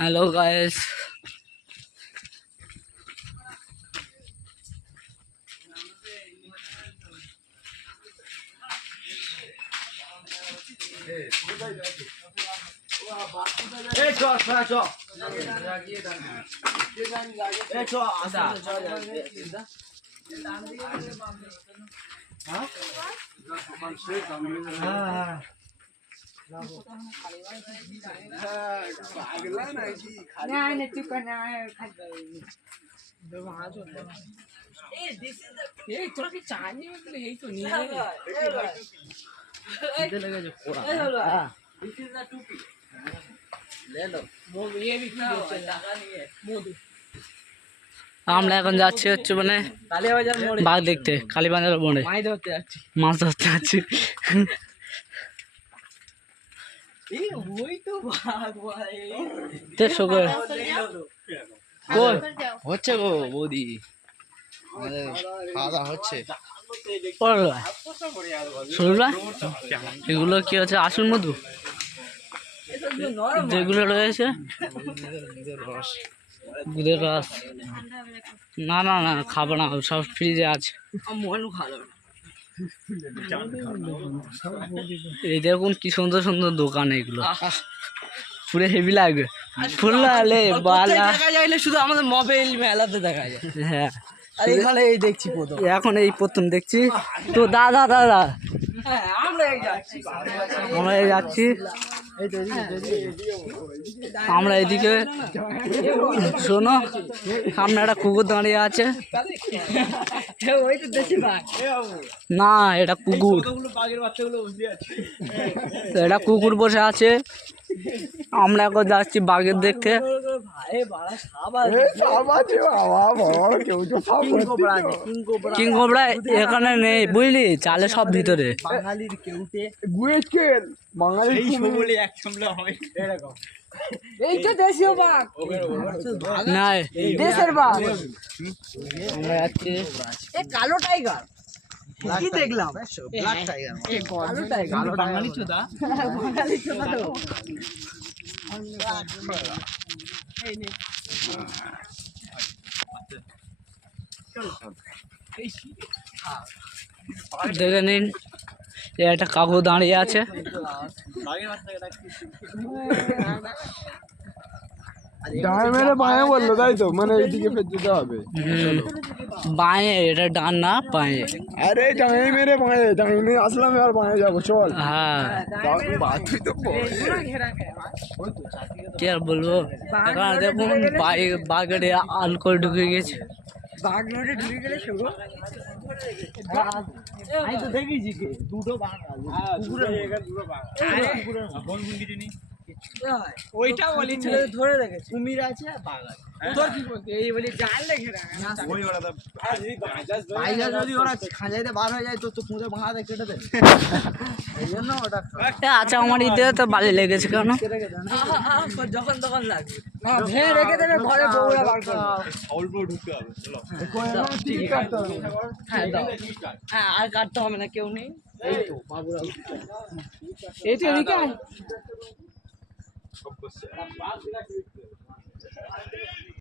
Hello guys, আমরা এখন যাচ্ছি হচ্ছে মানে বাঘ দেখতে। কালীবাজার মোড়ে মাছ ধরতে যাচ্ছি। হচ্ছে গো বৌদি, খাওয়া দাওয়া হচ্ছে। এগুলো কি হচ্ছে? আসল মধু যেগুলো রয়েছে, দুধের রস। না না না, খাবো না, সব ফ্রিজে আছে। এই দেখুন কি সুন্দর সুন্দর দোকান, এগুলো পুরো হেভি লাগবে। দেখা যায় না, শুধু আমাদের মোবাইল মেলাতে দেখা যায়। হ্যাঁ, আর এখানে এই দেখছি এখন এই প্রথম দেখছি তো। দাদা দাদা আমরা যাচ্ছি, আমরা এদিকে। শোনো, সামনে একটা কুকুর দাঁড়িয়ে আছে। না, এটা কুকুর, এটা কুকুর বসে আছে। আমরা এখন যাচ্ছি বাঘের দেখতে। কিং কোবরা এখানে নেই, বুঝলি, চালে সব ভিতরে। বাঙালির কেউটে এই তো দেশীয় বাঘ, না দেশের বাঘ। আমরা যাচ্ছি কালো টাইগার কি দেখলাম, কালো টাইগার বাঙালি চোদা। বাঙালি চোদা তো। দেখে নিন, একটা কাকু দাঁড়িয়ে আছে। ডানে মেরে বাঁয়ে বললো, তাই তো? মানে এইদিকে ফের যেতে হবে। বাঁয়ে, এটা ডান না বাঁয়ে। আরে ডানে মেরে বাঁয়ে, ডানে মেরে আসলাম, আর বাঁয়ে যাবো, চল। হ্যাঁ, তুই তো কি আর বলবো। এখানে দেখুন বাঘের আলকোহল ঢুকে গেছে। বাঘ নোটে ঢুকে গেলে শুরু। আমি তো দেখেছি দুটো বাঘ ওইটা বলেছিল, ধরে রেখেছে। কুমির আছে, বাঘ আছে। তোর কি বলতে এই বলি জাল লেগে যদি ওরা খাঁজাইতে বার হয়ে যায় তো পুঁতে ভাঙা কেটে দেবে। এই জন্য ওটা আচ্ছা, আমার ঈদে তো বালি লেগেছে কেন? যখন তখন লাগবে, ভেঙে রেখে দেবে ঘরে, বউরা বার করবে। হ্যাঁ, আর কাটতে হবে না, কেউ নেই। এই তো বাবুরা, এই তো এদিকে